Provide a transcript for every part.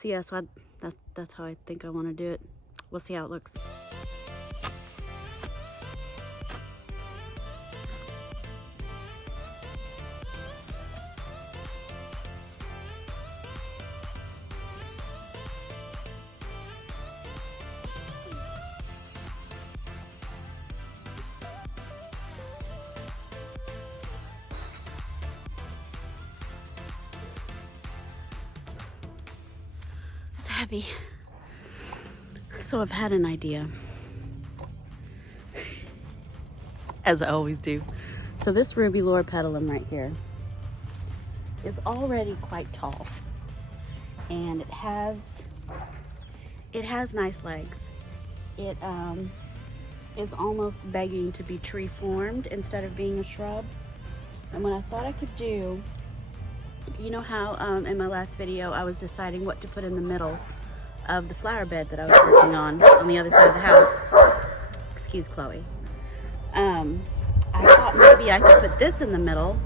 So yeah, so that's how I think I want to do it. We'll see how it looks. It's heavy. So I've had an idea, as I always do. So this ruby loropetalum right here is already quite tall, and it has nice legs. It is almost begging to be tree formed instead of being a shrub. And what I thought I could do, you know how in my last video I was deciding what to put in the middle of the flower bed that I was working on the other side of the house. Excuse Chloe. I thought maybe I could put this in the middle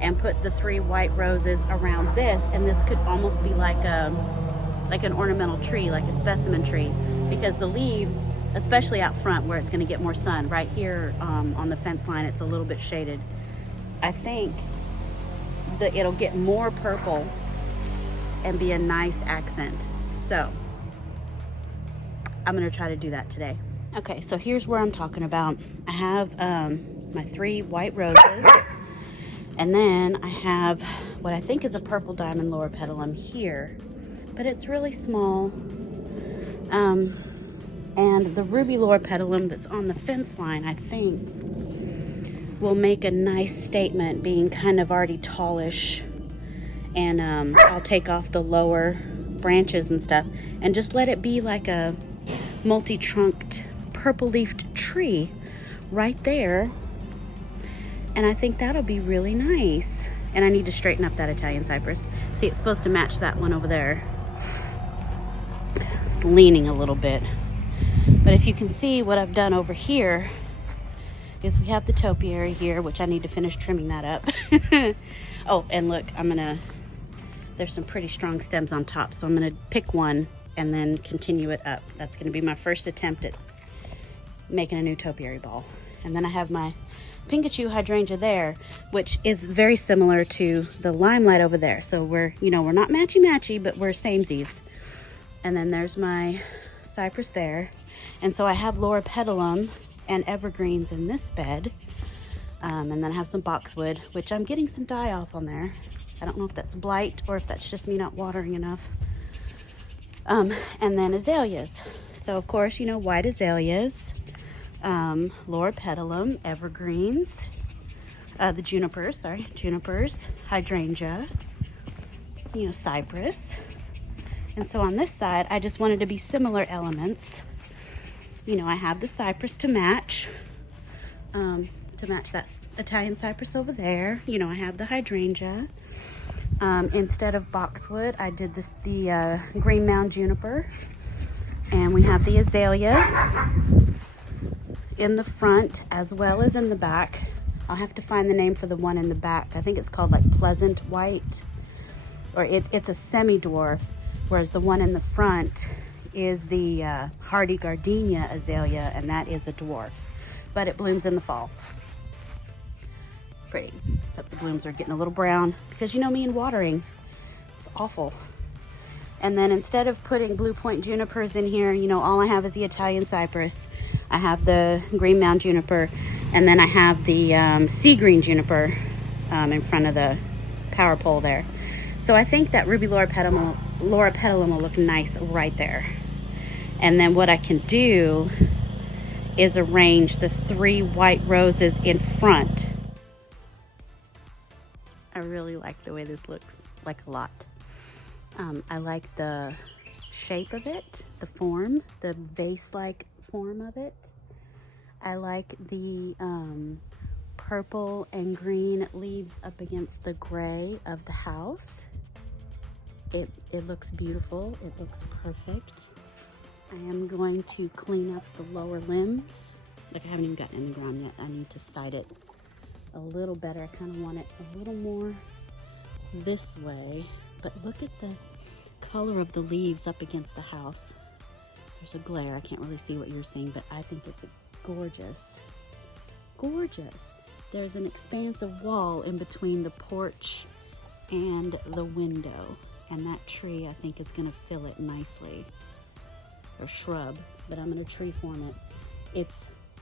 and put the 3 white roses around this, and this could almost be like an ornamental tree, like a specimen tree, because the leaves, especially out front where it's going to get more sun, right here on the fence line, it's a little bit shaded. I think that it'll get more purple and be a nice accent. So I'm going to try to do that today. Okay, so here's where I'm talking about. I have my 3 white roses, and then I have what I think is a purple diamond loropetalum here, but it's really small. And the ruby loropetalum that's on the fence line, I think, will make a nice statement, being kind of already tallish. And I'll take off the lower branches and stuff and just let it be like a multi-trunked purple-leafed tree right there. And I think that'll be really nice. And I need to straighten up that Italian cypress. See, it's supposed to match that one over there. It's leaning a little bit. But if you can see, what I've done over here is we have the topiary here, which I need to finish trimming that up. Oh, and look, there's some pretty strong stems on top, so I'm gonna pick one and then continue it up. That's gonna be my first attempt at making a new topiary ball. And then I have my Pikachu hydrangea there, which is very similar to the limelight over there. So we're not matchy-matchy, but we're samesies. And then there's my cypress there. And so I have loropetalum and evergreens in this bed. And then I have some boxwood, which I'm getting some die off on there. I don't know if that's blight or if that's just me not watering enough. And then azaleas. So of course, white azaleas, loropetalum, evergreens, the junipers, hydrangea, cypress. And so on this side, I just wanted to be similar elements. I have the cypress to match that Italian cypress over there. I have the hydrangea. Instead of boxwood, I did the green mound juniper. And we have the azalea in the front as well as in the back. I'll have to find the name for the one in the back. I think it's called like Pleasant White, or it's a semi-dwarf, whereas the one in the front is the hardy gardenia azalea, and that is a dwarf, but it blooms in the fall. It's pretty, except the blooms are getting a little brown because me and watering, it's awful. And then instead of putting blue point junipers in here, all I have is the Italian cypress. I have the green mound juniper, and then I have the sea green juniper in front of the power pole there. So I think that ruby loropetalum will look nice right there. And then what I can do is arrange the 3 white roses in front. I really like the way this looks, like a lot. I like the shape of it, the form, the vase-like form of it. I like the purple and green leaves up against the gray of the house. It looks beautiful. It looks perfect. I am going to clean up the lower limbs. Like, I haven't even gotten in the ground yet. I need to side it a little better. I kind of want it a little more this way. But look at the color of the leaves up against the house. There's a glare, I can't really see what you're seeing, but I think it's gorgeous. Gorgeous. There's an expansive wall in between the porch and the window, and that tree I think is gonna fill it nicely. Or shrub, but I'm gonna tree form it. It's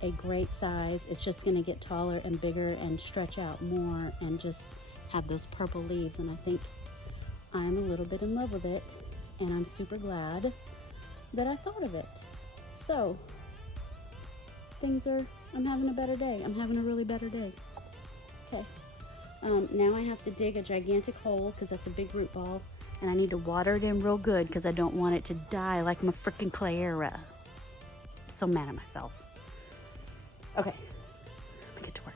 a great size. It's just gonna get taller and bigger and stretch out more and just have those purple leaves, and I think I'm a little bit in love with it, and I'm super glad that I thought of it. So, I'm having a better day. I'm having a really better day. Okay, now I have to dig a gigantic hole because that's a big root ball, and I need to water it in real good because I don't want it to die like my freaking Clara. So mad at myself. Okay, let me get to work.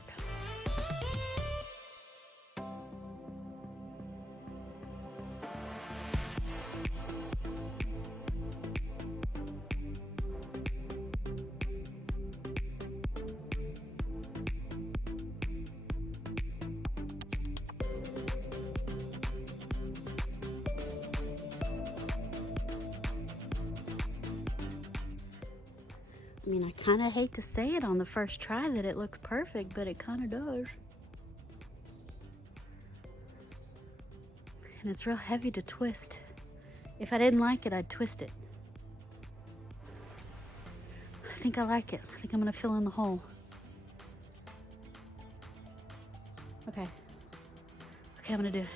I mean, I kind of hate to say it on the first try that it looks perfect, but it kind of does. And it's real heavy to twist. If I didn't like it, I'd twist it. I think I like it. I think I'm gonna fill in the hole. Okay. Okay, I'm gonna do it.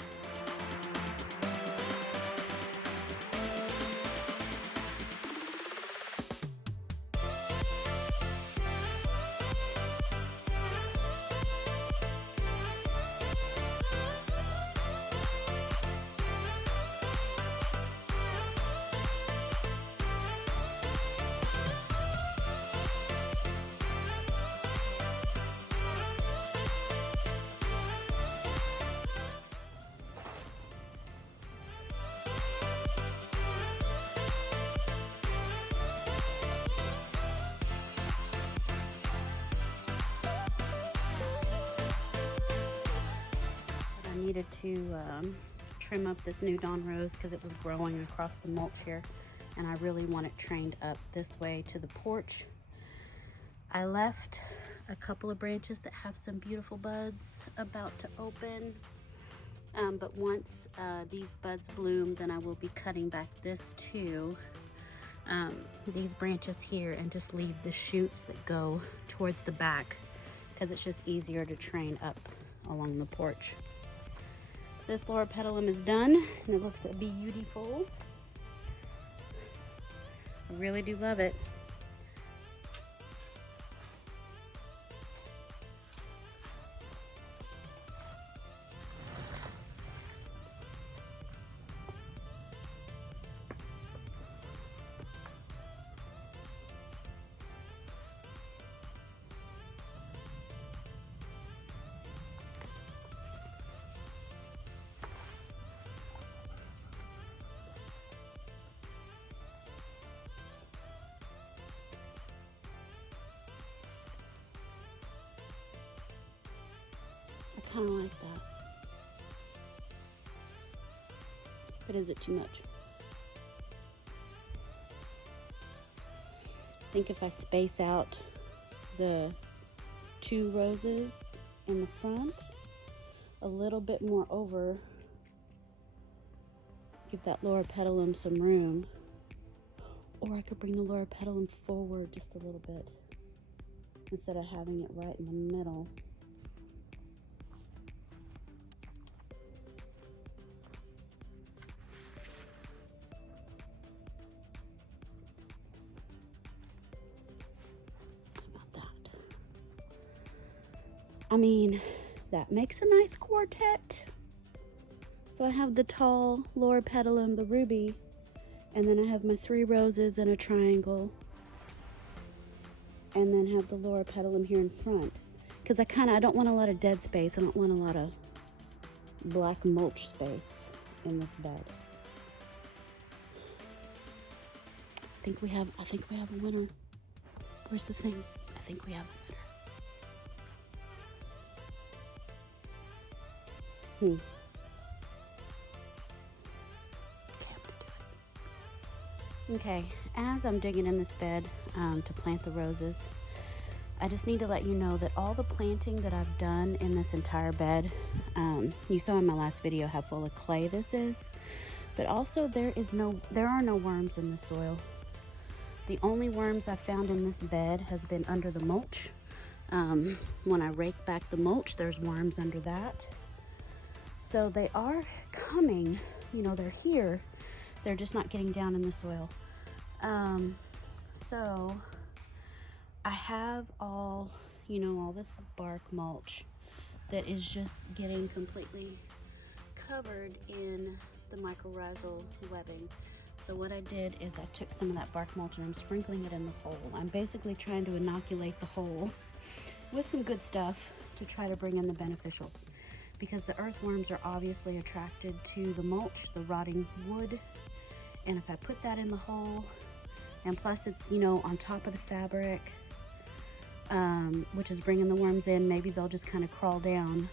Needed to trim up this new Dawn Rose because it was growing across the mulch here, and I really want it trained up this way to the porch. I left a couple of branches that have some beautiful buds about to open, but once these buds bloom, then I will be cutting back this too, these branches here, and just leave the shoots that go towards the back because it's just easier to train up along the porch. This loropetalum is done, and it looks beautiful. I really do love it. I kind of like that. But is it too much? I think if I space out the 2 roses in the front a little bit more over, give that loropetalum some room. Or I could bring the loropetalum forward just a little bit instead of having it right in the middle. I mean, that makes a nice quartet. So I have the tall loropetalum, the ruby, and then I have my 3 roses in a triangle, and then have the loropetalum here in front. Because I don't want a lot of dead space. I don't want a lot of black mulch space in this bed. I think we have a winner. Where's the thing? I think we have a winner. Okay, I'm gonna do it. Okay, as I'm digging in this bed to plant the roses, I just need to let you know that all the planting that I've done in this entire bed, you saw in my last video how full of clay this is, but also there are no worms in the soil. The only worms I've found in this bed has been under the mulch. When I rake back the mulch, there's worms under that. So they are coming, you know, they're here. They're just not getting down in the soil. So I have all this bark mulch that is just getting completely covered in the mycorrhizal webbing. So what I did is I took some of that bark mulch and I'm sprinkling it in the hole. I'm basically trying to inoculate the hole with some good stuff to try to bring in the beneficials, because the earthworms are obviously attracted to the mulch, the rotting wood. And if I put that in the hole, and plus it's, you know, on top of the fabric, which is bringing the worms in, maybe they'll just kind of crawl down,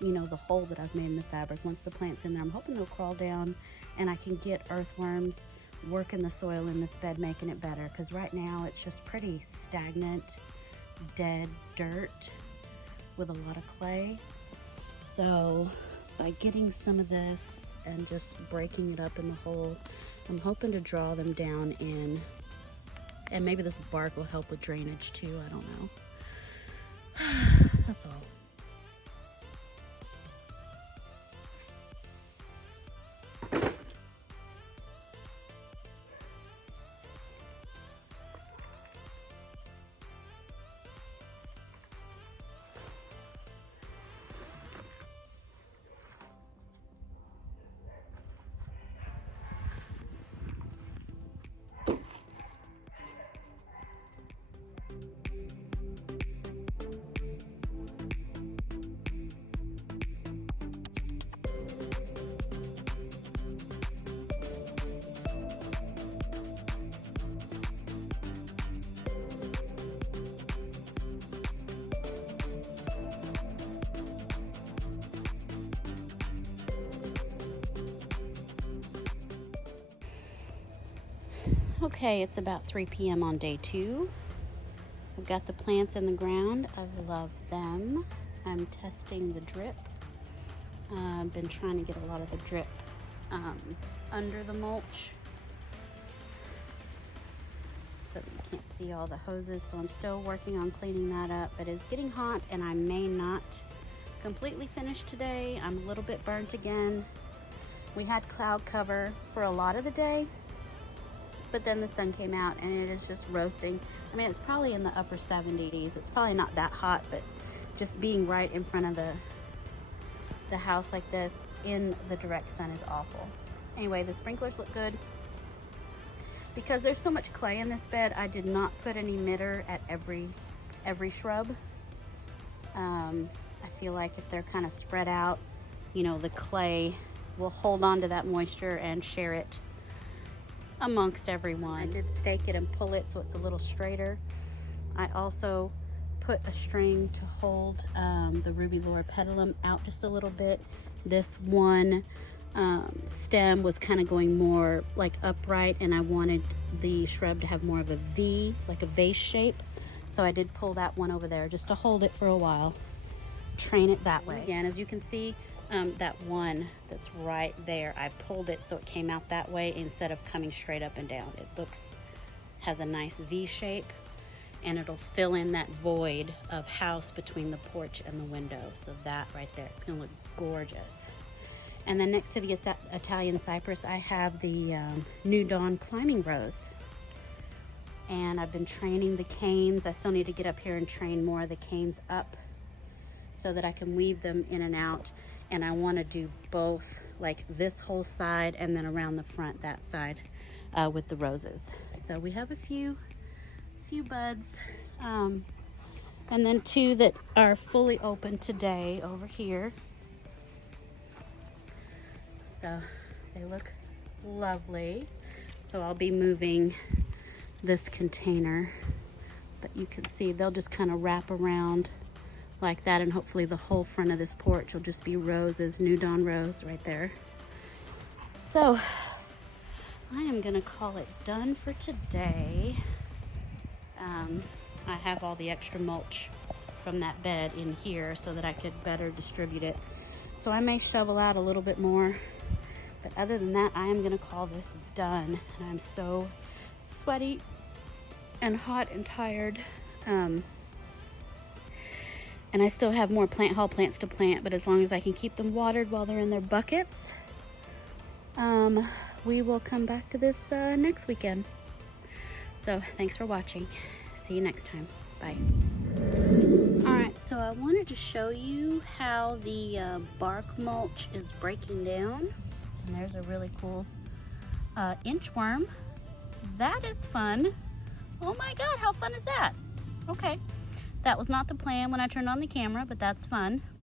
you know, the hole that I've made in the fabric. Once the plant's in there, I'm hoping they'll crawl down and I can get earthworms working the soil in this bed, making it better. Because right now it's just pretty stagnant, dead dirt with a lot of clay. So by getting some of this and just breaking it up in the hole, I'm hoping to draw them down in, and maybe this bark will help with drainage too, I don't know. That's all. Okay, it's about 3 p.m. on day 2. I've got the plants in the ground. I love them. I'm testing the drip. I've been trying to get a lot of the drip under the mulch, so you can't see all the hoses, so I'm still working on cleaning that up. But it's getting hot and I may not completely finish today. I'm a little bit burnt again. We had cloud cover for a lot of the day, but then the sun came out and it is just roasting. I mean, it's probably in the upper 70s. It's probably not that hot, but just being right in front of the house like this in the direct sun is awful. Anyway, the sprinklers look good. Because there's so much clay in this bed, I did not put an emitter at every shrub. I feel like if they're kind of spread out, you know, the clay will hold on to that moisture and share it amongst everyone. I did stake it and pull it so it's a little straighter. I also put a string to hold the Ruby Laura petalum out just a little bit. This one stem was kind of going more like upright, and I wanted the shrub to have more of a V, like a vase shape. So I did pull that one over there just to hold it for a while, train it that way. Again, as you can see, that one that's right there, I pulled it so it came out that way instead of coming straight up and down. It has a nice V shape, and it'll fill in that void of house between the porch and the window. So that right there, it's gonna look gorgeous. And then next to the Italian cypress, I have the New Dawn climbing rose. And I've been training the canes. I still need to get up here and train more of the canes up so that I can weave them in and out. And I want to do both, like this whole side and then around the front, that side, with the roses. So we have a few buds, and then 2 that are fully open today over here. So they look lovely. So I'll be moving this container, but you can see they'll just kind of wrap around like that, and hopefully the whole front of this porch will just be roses, New Dawn rose right there. So I am gonna call it done for today. I have all the extra mulch from that bed in here so that I could better distribute it. So I may shovel out a little bit more, but other than that, I am gonna call this done. And I'm so sweaty and hot and tired. And I still have more plant haul plants to plant, but as long as I can keep them watered while they're in their buckets, we will come back to this next weekend. So thanks for watching. See you next time. Bye. All right, so I wanted to show you how the bark mulch is breaking down. And there's a really cool inchworm. That is fun. Oh my God, how fun is that? Okay, that was not the plan when I turned on the camera, but that's fun.